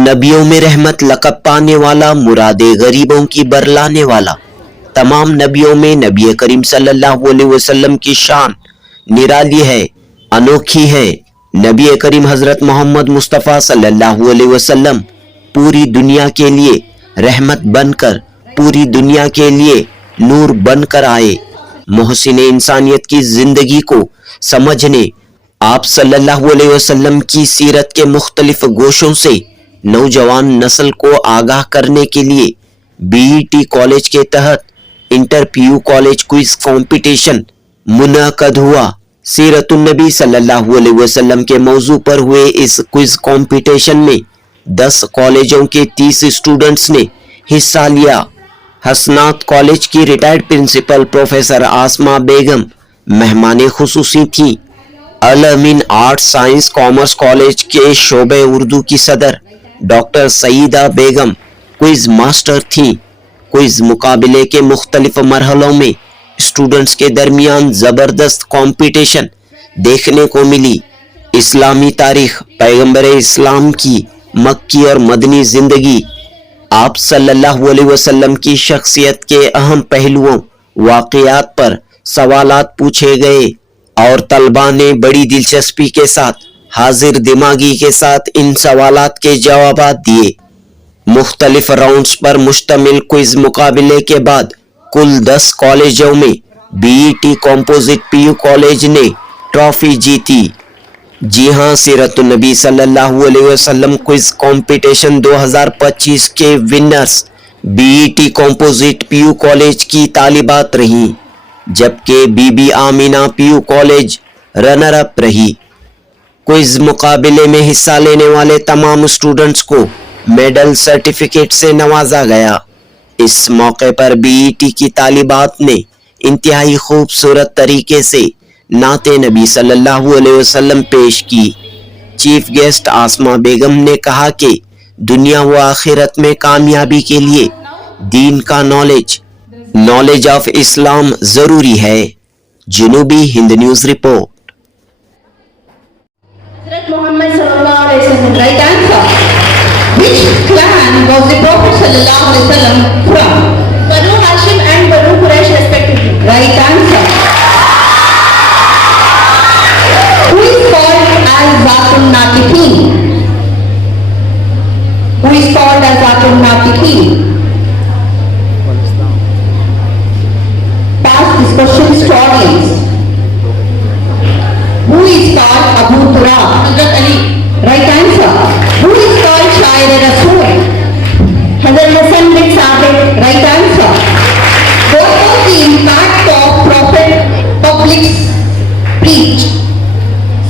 नबियों में रहमत लक़ब पाने वाला, मुरादे गरीबों की बरलाने वाला। तमाम नबियों में नबी करीम सल्लल्लाहु अलैहि वसल्लम की शान निराली है, अनोखी है। नबी करीम हजरत मोहम्मद मुस्तफ़ा सल्लल्लाहु अलैहि वसल्लम पूरी दुनिया के लिए रहमत बनकर, पूरी दुनिया के लिए नूर बनकर आए। मोहसिन इंसानियत की जिंदगी को समझने, आप सल्लल्लाहु अलैहि वसल्लम की सीरत के मुख्तलिफ गोशों से नौजवान नस्ल को आगाह करने के लिए बीईटी कॉलेज के तहत inter PU college quiz competition मुनअक़द हुआ। सीरतुन नबी सल्लल्लाहु अलैहि वसल्लम के मौजू पर हुए इस क्विज कंपटीशन में 10 कॉलेजों के 30 स्टूडेंट्स ने हिस्सा लिया। हसनात कॉलेज की रिटायर्ड प्रिंसिपल प्रोफेसर आसमा बेगम मेहमान खुसूसी थी। अल अमीन आर्ट्स साइंस कॉमर्स कॉलेज के शोबे उर्दू की सदर डॉक्टर सईदा बेगम क्विज मास्टर थी। क्विज मुकाबले के मुख्तलिफ मरहलों में स्टूडेंट्स के दरमियान जबरदस्त कंपटीशन देखने को मिली। इस्लामी तारीख, पैगंबर इस्लाम की मक्की और मदनी जिंदगी, आप सल्लल्लाहु अलैहि वसल्लम की शख्सियत के अहम पहलुओं, वाक़यात पर सवालात पूछे गए और तलबा ने बड़ी दिलचस्पी के साथ, हाजिर दिमागी के साथ इन सवालात के जवाबात दिए। मुख्तलिफ राउंड्स पर मुश्तमिल क्विज मुकाबले के बाद कुल 10 कॉलेजों में बीईटी कंपोजिट पीयू कॉलेज ने ट्रॉफी जीती। जी हां, सीरतुन नबी सल्लल्लाहु अलैहि वसल्लम क्विज कंपटीशन 2025 के winners BET composite PU college की तालिबात रहीं, जबकि Bibi Amina PU college runner up रही। क्विज मुकाबले में हिस्सा लेने वाले तमाम स्टूडेंट्स को मेडल सर्टिफिकेट से नवाजा गया। इस मौके पर बीईटी की तालिबात ने इंतहाई खूबसूरत तरीके से नाते नबी सल्लल्लाहु अलैहि वसल्लम पेश की। चीफ गेस्ट आसमा बेगम ने कहा कि दुनिया व आखिरत में कामयाबी के लिए दीन का नॉलेज ऑफ इस्लाम जरूरी है। Janubi Hind news report. Muhammad sallallahu alaihi wasallam, right answer. Which clan was the Prophet sallallahu alaihi wasallam from? Banu Hashim and Banu Quraysh respectively. Right answer. Who is called as Zatun Natiqeen? Who is called as Zatun Natiqeen? Pass this question to audience. Who is called Abu Turab? Hazrat Ali. Right answer. Who is called Shair Rasool? Hazrat Hassan bin Sabit. Right answer. What was the impact of Prophet public speech?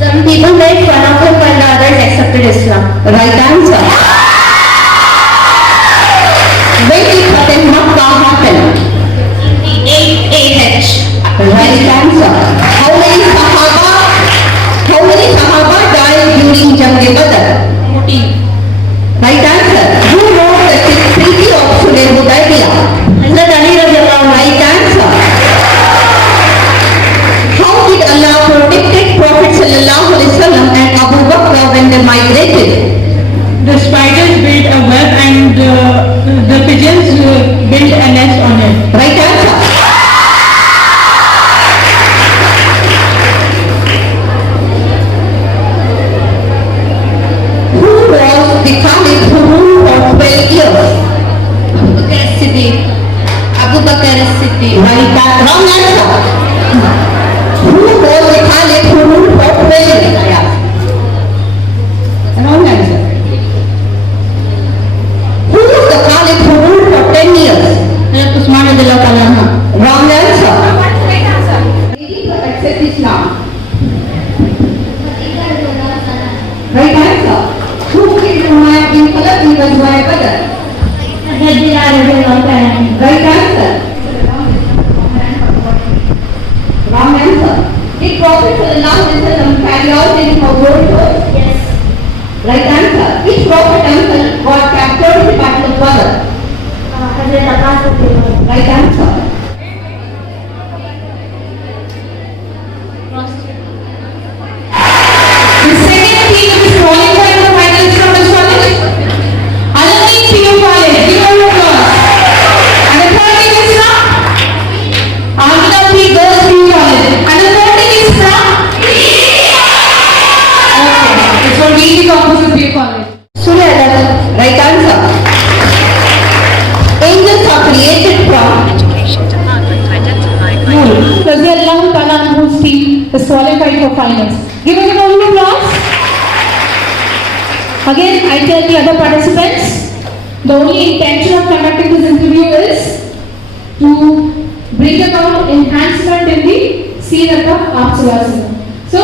Some people made fun of him while others accepted Islam. Right answer. When did Fateh Makkah happen? 8 AH. Right answer. How many Sahaba died during Jang Badr? 14. Right answer. Who wrote the Treaty of Sulh Hudaybiyah? Hazrat Ali radhiyallahu anhu. Right answer. How did Allah protect Prophet sallallahu alaihi wasallam and Abu Bakr when they migrated? The spiders built a web and the pigeons built a nest on it. Right answer. The Caliph who ruled for 12 years. Abu Bakr as-Siddiq. Right, wrong answer. Who was the Caliph who ruled for 12 years? Wrong answer. Who was the Caliph who ruled for 10 years? Usman radhiyallahu anhu. Wrong answer. Accept Islam. Right answer. Who killed Umayyad bin Khalaf in Ghazwa Badr? Right answer. Wrong answer. Did Prophet sallallahu alaihi wasallam carry out any household chores? Yes. Right answer. Which Prophet uncle got captured in the Battle of Badr? Hazrat Abbas. Right answer. The second team is qualified for finals from the college. is qualified for finals. Give a round of applause. Again, I tell the other participants, the only intention of conducting this interview is to bring about enhancement in the scene of Apsarasana. So,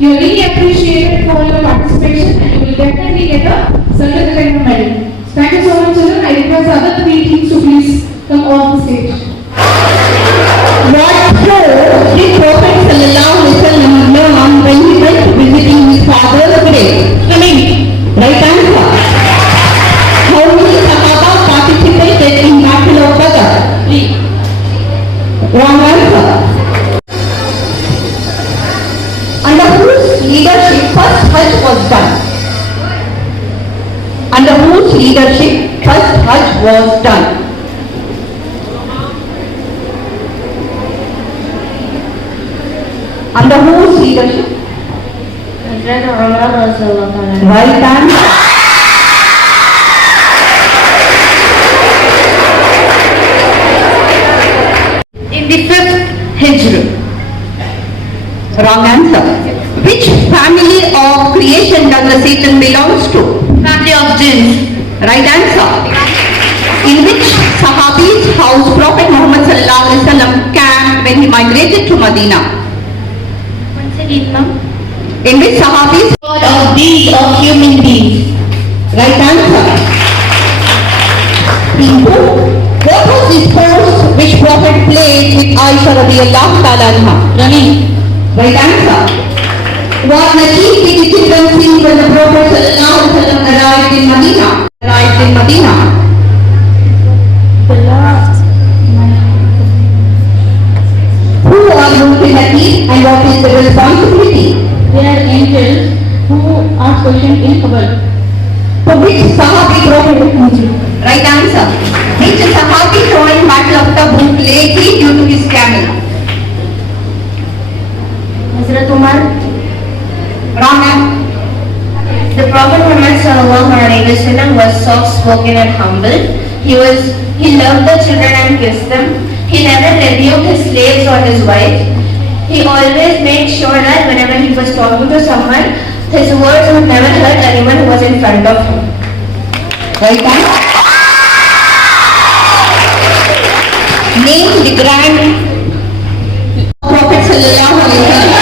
you are really appreciated for your participation and you will definitely get a certificate and medal. Thank you so much, children. I request the other three teams to please come off the stage. What flow did Prophet Sallallahu Alaihi Wasallam learn when he went visiting his father's grave? Right answer. How many Sahaba participated in Battle of Badr? 3. Wrong answer. Under whose leadership first Hajj was done? Under whose leadership first Hajj was done? Under whose leadership? Right answer. In the 5th Hijr. Wrong answer. Which family of creation does the Satan belongs to? Family of jinns. Right answer. In which Sahabi's house Prophet Muhammad Sallallahu Alaihi Wasallam camped when he migrated to Medina? In which Sahabi's God of deeds of human beings? Right answer. In what was the sports which Prophet played with Aisha radiyallahu ta'ala anha? Running. Right answer. What Nasheed did the children sing when the Prophet Sallallahu Alaihi Wasallam arrived in Medina? Who are Munfil and what is the responsibility? They are angels who ask questions in Kabul. For which Sahabi Prophet? Right answer. Which Sahabi joined Battle of Tabuk lately due to his camel? Hazrat Umar. Wrong answer. The Prophet Muhammad sallallahu alaihi wasallam was soft-spoken and humble. He loved the children and kissed them. He never rebuked his slaves or his wife. He always made sure that whenever he was talking to someone, his words would never hurt anyone who was in front of him. Right answer. Name the grand Prophet Sallallahu Alaihi Wasallam.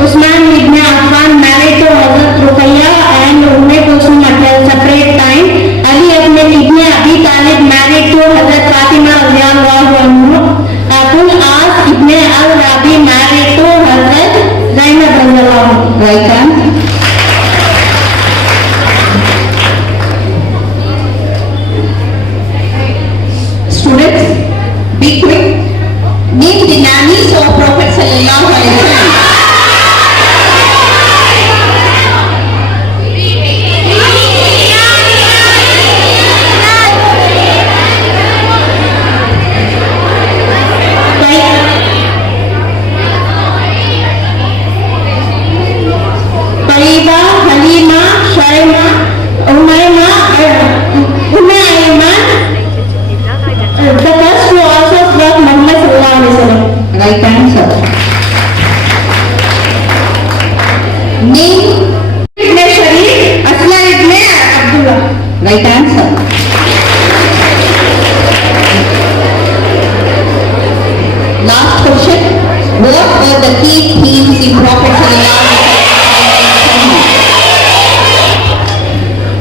Usman ibn Affan married to Hazrat Ruqayya and Kulthum at a separate time. Ali ibn Abi Talib married to Hazrat Fatima radhiyallahu anha. Abul As ibn al-Rabi married to Hazrat Zainab radhiyallahu anha. Right answer. Students, be quick. Name the nannies of Prophet Sallallahu Alaihi Wasallam. Taiba, Halima, Shaima, Umayma, Umayman, the first two also of Muhammad sallallahu alaihi wasallam. Right answer. Name Ibn Sharif, Asla ibn Abdullah. right answer. Last question. What were the key themes in Prophet Sallallahu Alaihi Wasallam?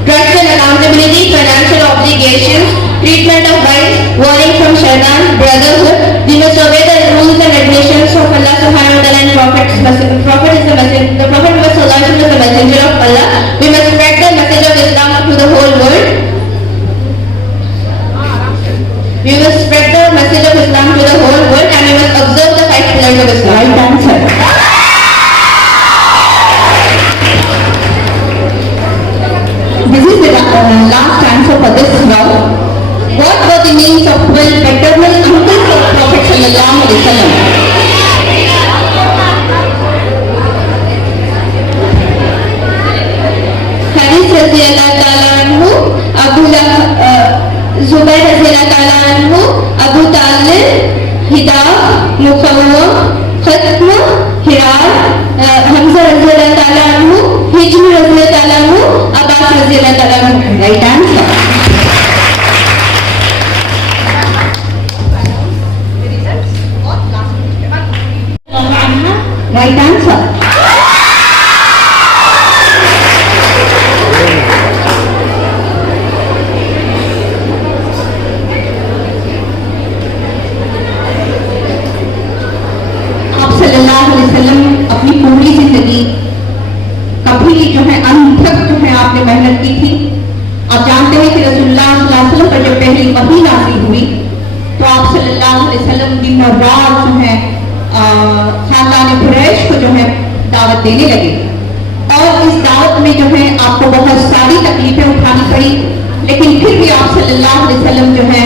Trust and accountability, financial obligations, treatment of wives, warning from shaitan, brotherhood. We must obey the rules and regulations of Allah subhanahu wa ta'ala and Prophet is the Prophet Muhammad sallallahu alaihi wasallam is the messenger of Allah. We must spread the message of Islam to the whole world. We must spread the message of Islam to the whole world and we must observe the 5 pillars of Islam. Right answer. This is the last answer for this round. What were the names of 12 paternal uncles of Prophet Sallallahu Alaihi Wasallam? Haris radhiyallahu ta'ala anhu, Zubair radhiyallahu ta'ala anhu, Abu Talib, हिदाब, मुकव्वम, खत्म, हिरार, हमजा रज़ी अल्लाह ताला अन्हु, हिज्र रज़ी अल्लाह ताला अन्हु, अब्बास रज़ी अल्लाह ताला अन्हु। Right answer. Right answer. अपनी पूरी जिंदगी कभी जो है अंत तक जो है आपने मेहनत की थी। आप जानते हैं कि रसूलुल्लाह सल्लल्लाहु अलैहि वसल्लम पर जब पहली वही नाज़िल हुई तो आप सल्लल्लाहु अलैहि वसल्लम दिन और रात जो है खानदान कुरैश को जो है दावत देने लगे और इस दावत में जो है आपको बहुत सारी तकलीफें उठानी पड़ी, लेकिन फिर भी आप सल्लल्लाहु अलैहि वसल्लम जो है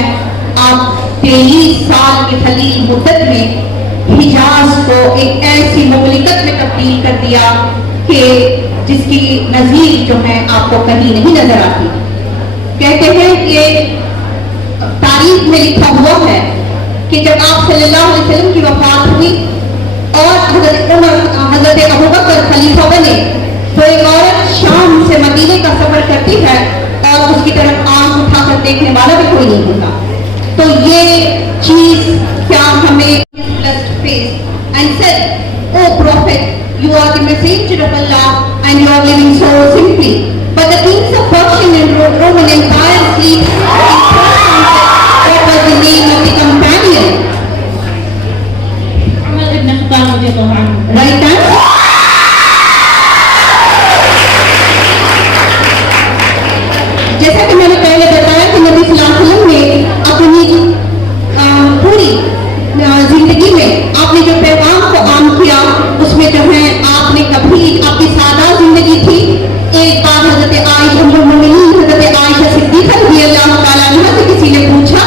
आप 23 साल की खलील मुद्दत में हिजाज को एक ऐसी मुमलिकत में तब्दील कर दिया कि जिसकी नजीर जो है आपको कहीं नहीं नजर आती। कहते हैं कि तारीख में लिखा हुआ है कि जब आप सल्लल्लाहु अलैहि वसल्लम की वफात हुई और हजरत अबू बकर खलीफा बने तो एक औरत शाम से मदीने का सफर करती है और उसकी तरफ आंख उठाकर देखने वाला भी कोई नहीं होता। तो ये चीज क्या हमें and said, "Oh Prophet, you are the messenger of Allah and you are living so simply. But the kings of Persian and Roman Empire sleep in what was the name of the companion?" Right answer. जैसा कि मैंने पहले बताया कि नबी सल्लल्लाहु अलैहि वसल्लम ने अपनी पूरी जिंदगी में आपने जो पैगाम को आम किया उसमें जो है आपने कभी आपकी सादा जिंदगी थी। एक बार हजरत आयशा सिद्दीक़ा रज़ियल्लाहु ताला अन्हा से किसी ने पूछा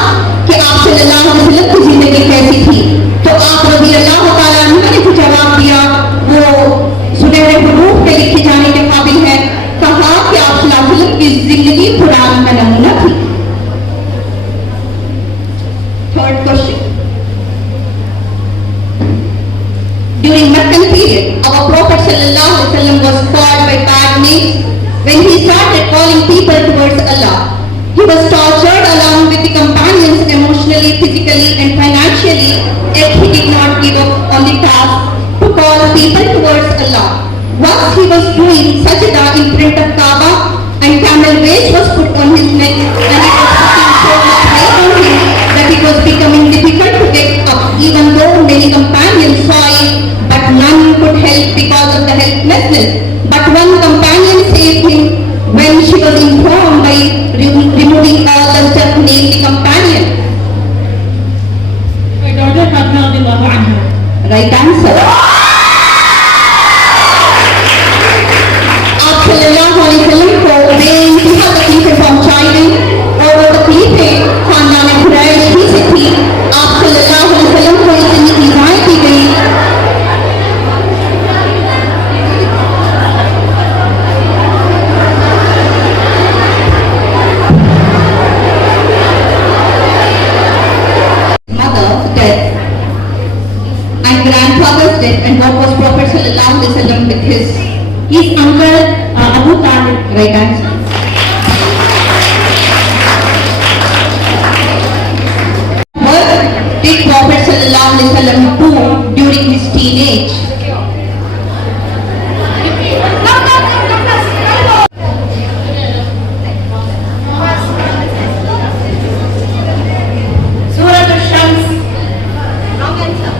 कि आप सल्लल्लाहु अलैहि वसल्लम की जिंदगी कैसी थी तो आप रज़ियल्लाहु ताला अन्हा ने जो जवाब दिया वो सुनहरे हुरूफ में लिखे जाने के काबिल है। कहा कि आप सल्लल्लाहु अलैहि वसल्लम की जिंदगी कुरान का नमूना थी। Third question. During Meccan period, our Prophet sallallahu alaihi wasallam was called by bad names. When he started calling people towards Allah, he was tortured along with the companions emotionally, physically, and financially. Yet he did not give up on the task to call people towards Allah. Once he was doing sajda in front of Kaaba, and camel weight was put on his neck, and it was putting so much weight on him that it was becoming difficult to get up. Even though many companions saw it, but none could help because of the helplessness. But one companion saved him when she was informed by removing all the stuff named the companion. My daughter Fatma radiallahu anha. Right answer. आप सल्लल्लाहु अलैहि वसल्लम को बेइंतहा तकलीफें पहुंचाई गई और वो तकलीफें खानदान कुरैश ही से थी। आप सल्लल्लाहु अलैहि वसल्लम को इतनी इज़ाएं दी गई grandfather's death and what was Prophet sallallahu alaihi wasallam with his uncle Abu Talib. Right answer. What did Prophet sallallahu alaihi wasallam do during his teenage? Surah Ash-Shams. Wrong answer.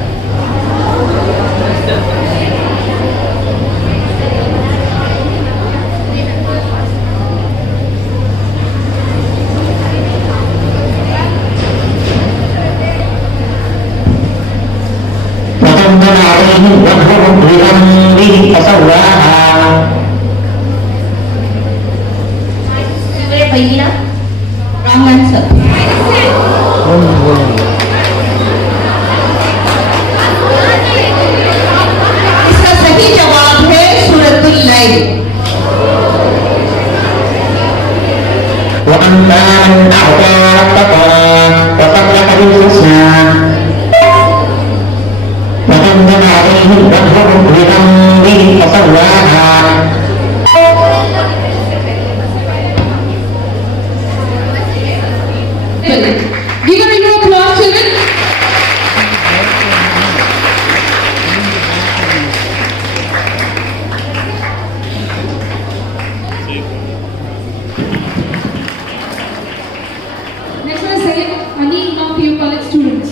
Wrong answer. इसका सही जवाब है सूरतुल लैल। Give a round of applause, children. Next one is Sayyid Ali Imam PU College students.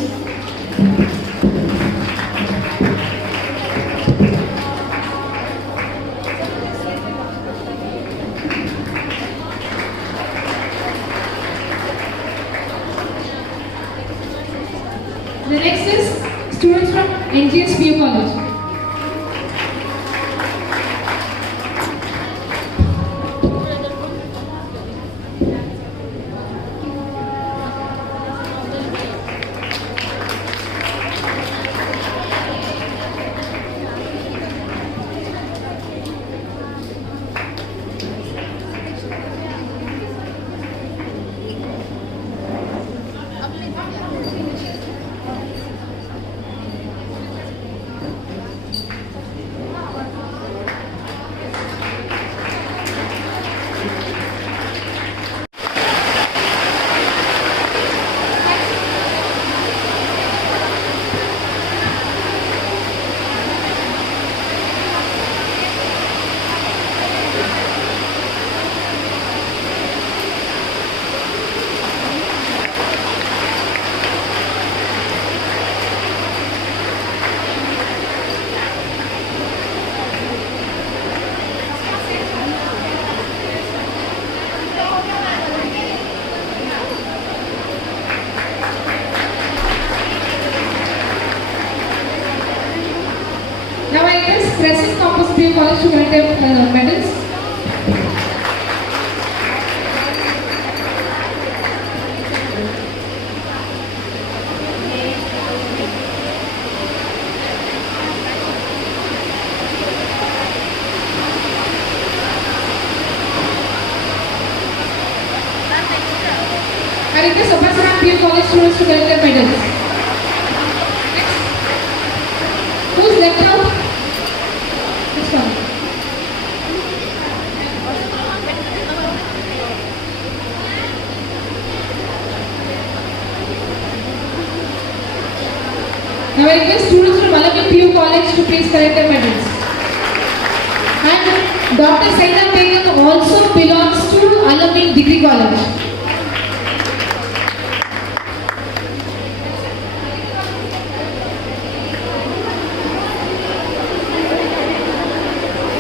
The next is students from NGS PU College. Now I request Crescent Campus PU College to collect their medals. I request Upper PU College students to collect their medals. Next. Who's left out? Next one. Now I request students from Alamin PU College to please collect their medals. And Dr. Saida Begum also belongs to Alamin Degree College.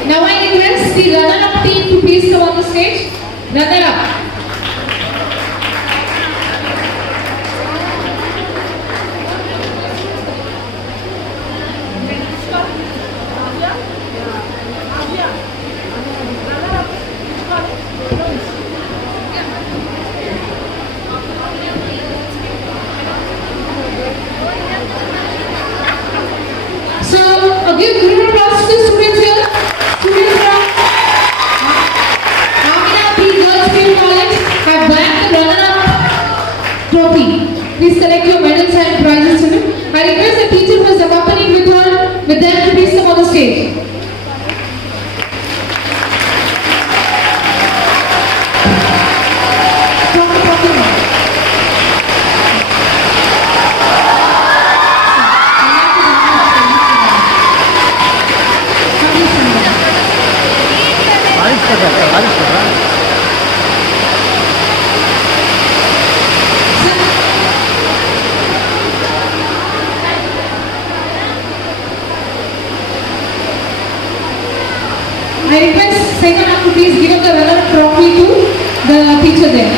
Now I request the runner-up team to please come on the stage. Runner-up. So, give a round of applause to the students here. Students from Amina P. Girls PU College have bagged the runner-up trophy. Please collect your medals and prizes to them. I request the teacher who is accompanied with them to please come on the stage. I request second up to please give up the runner trophy to the teacher there.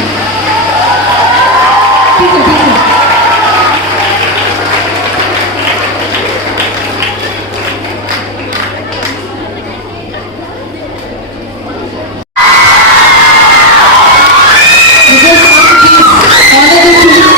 Teacher. Request up to please honor the students.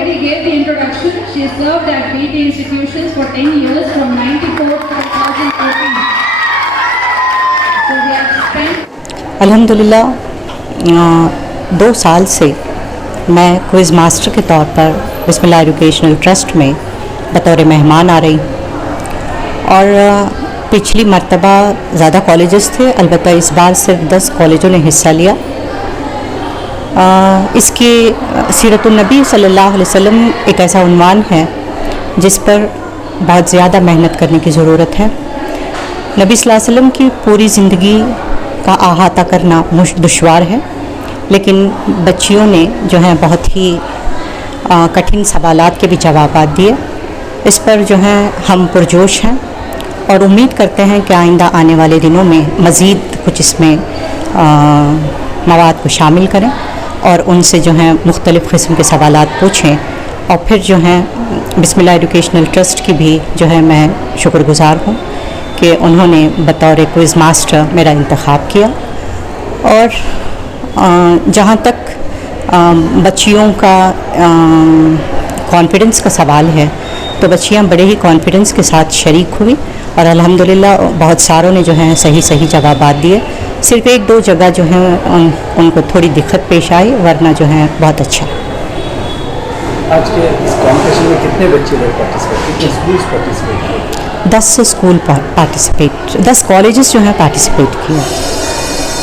already gave the introduction. She served at BT institutions for 10 years from 94 to 2014. So we have spent अल्हम्दुलिल्लाह 2 साल से मैं quiz master के तौर पर बिस्मिल्लाह educational trust में बतौर मेहमान आ रही और पिछली मर्तबा ज़्यादा कॉलेजेस थे, अलबत्ता इस बार सिर्फ 10 कॉलेजों ने हिस्सा लिया। इसकी सीरतुन नबी सल्लल्लाहु अलैहि वसल्लम एक ऐसा उन्वान है जिस पर बहुत ज़्यादा मेहनत करने की ज़रूरत है। नबी सल्लल्लाहु अलैहि वसल्लम की पूरी ज़िंदगी का अहाता करना दुश्वार है, लेकिन बच्चियों ने जो है बहुत ही कठिन सवालात के भी जवाब दिए। इस पर जो है हम पुरजोश हैं और उम्मीद करते हैं कि आइंदा आने वाले दिनों में मज़ीद कुछ इसमें मवाद को शामिल करें और उनसे जो है मुख्तलिफ़ किस्म के सवालात पूछें। और फिर जो है बिस्मिल्लाह एजुकेशनल ट्रस्ट की भी जो है मैं शुक्रगुज़ार हूँ कि उन्होंने बतौर क्विज़ मास्टर मेरा इंतखाब किया। और जहाँ तक बच्चियों का कॉन्फिडेंस का सवाल है तो बच्चियाँ बड़े ही कॉन्फिडेंस के साथ शरीक हुई और अल्हम्दुलिल्लाह बहुत सारों ने जो है सही जवाब दिए। सिर्फ 1-2 जगह जो है उनको थोड़ी दिक्कत पेश आई, वरना जो है बहुत अच्छा। आज के इस कॉम्पिटिशन में कितने बच्चे लोग पार्टिसिपेट, कितने स्कूल्स पार्टिसिपेट किए? 10 स्कूल पार्टिसिपेट, 10 कॉलेजेस जो हैं पार्टिसिपेट किए।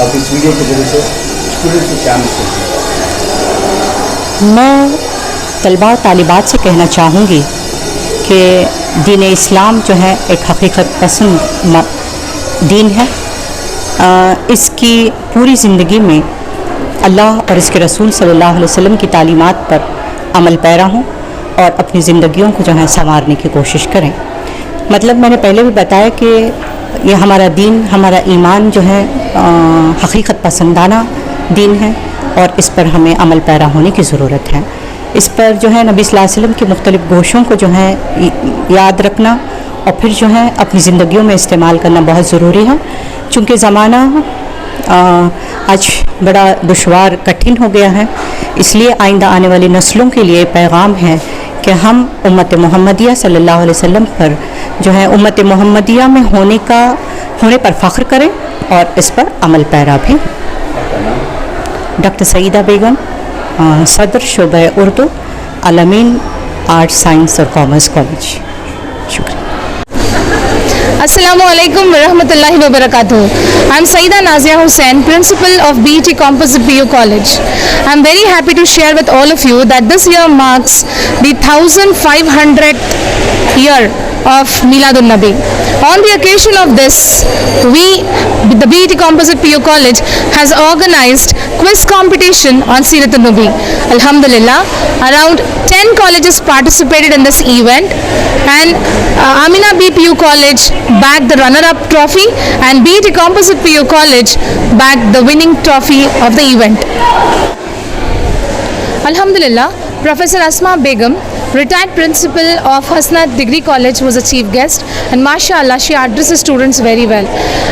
अब इस वीडियो की वजह से स्टूडेंट्स को क्या मैसेज? मैं तलबा तालिबात से कहना चाहूँगी कि दीन इस्लाम जो है एक हकीकत पसंद दीन है। इसकी पूरी ज़िंदगी में अल्लाह और इसके रसूल सल्लल्लाहु अलैहि वसल्लम की तालीमात पर अमल पैरा हों और अपनी ज़िंदगियों को जो है संवारने की कोशिश करें। मतलब मैंने पहले भी बताया कि ये हमारा दीन, हमारा ईमान जो है हकीकत पसंदाना दीन है और इस पर हमें अमल पैरा होने की ज़रूरत है। इस पर जो है नबी सल्लल्लाहु अलैहि वसल्लम के मुख्तलिफ़ गोशों को जो है याद रखना और फिर जो है अपनी ज़िंदगियों में इस्तेमाल करना बहुत ज़रूरी है। चूँकि ज़माना आज बड़ा दुश्वार कठिन हो गया है, इसलिए आइंदा आने वाली नस्लों के लिए पैगाम है कि हम उम्मत मोहम्मदिया सल्लल्लाहु अलैहि वसल्लम पर जो है उम्मत मोहम्मदिया में होने पर फ़ख्र करें और इस पर अमल पैरा भी। डॉक्टर सईदा बेगम, सदर शोबा उर्दू, अल-अमीन आर्ट्स साइंस और कॉमर्स कॉलेज। शुक्रिया। Assalamu alaikum wa rahmatullahi wa barakatuh. I am Saida Nazia Hussain, Principal of BET Composite PU College. I am very happy to share with all of you that this year marks the 1500th year of Miladun Nabi. On the occasion of this, the BET Composite PU College has organized quiz competition on Siratul Nabi. Alhamdulillah, around 10 colleges participated in this event, and Amina B PU College bagged the runner-up trophy and BET Composite PU College bagged the winning trophy of the event. Alhamdulillah, Professor Asma Begum, retired principal of Hasnat Degree College, was a chief guest, and mashallah she addresses students very well,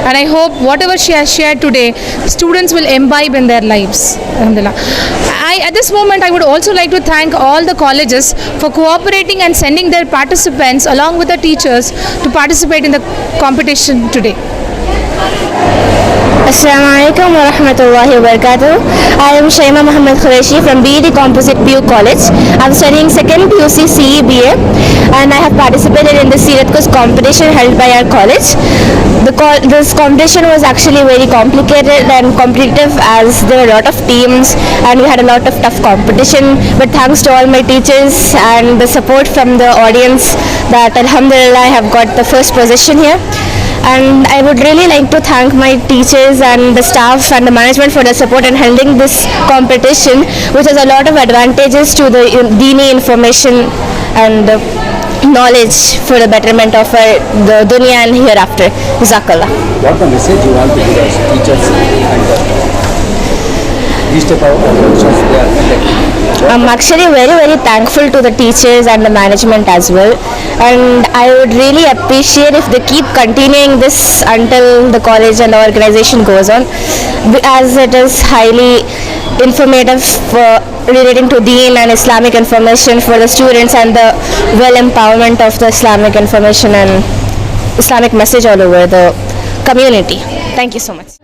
and I hope whatever she has shared today students will imbibe in their lives. Alhamdulillah. At this moment I would also like to thank all the colleges for cooperating and sending their participants along with the teachers to participate in the competition today. Assalamu alaikum wa rahmatullahi wa barakatuh. I am Shaima Muhammad Qureshi from BET Composite PU College. I am studying 2nd PUC CE BA and I have participated in the Sirat Quiz competition held by our college. This competition was actually very complicated and competitive as there were a lot of teams and we had a lot of tough competition, but thanks to all my teachers and the support from the audience that alhamdulillah I have got the first position here. And I would really like to thank my teachers and the staff and the management for the support in handling this competition, which has a lot of advantages to the Dini information and knowledge for the betterment of the dunya and hereafter. Jazakallah. What the message you want to give us, teachers and these type of organizations they are conducting? I'm actually very thankful to the teachers and the management as well, and I would really appreciate if they keep continuing this until the college and the organization goes on, as it is highly informative relating to Deen and Islamic information for the students and the well empowerment of the Islamic information and Islamic message all over the community. Thank you so much.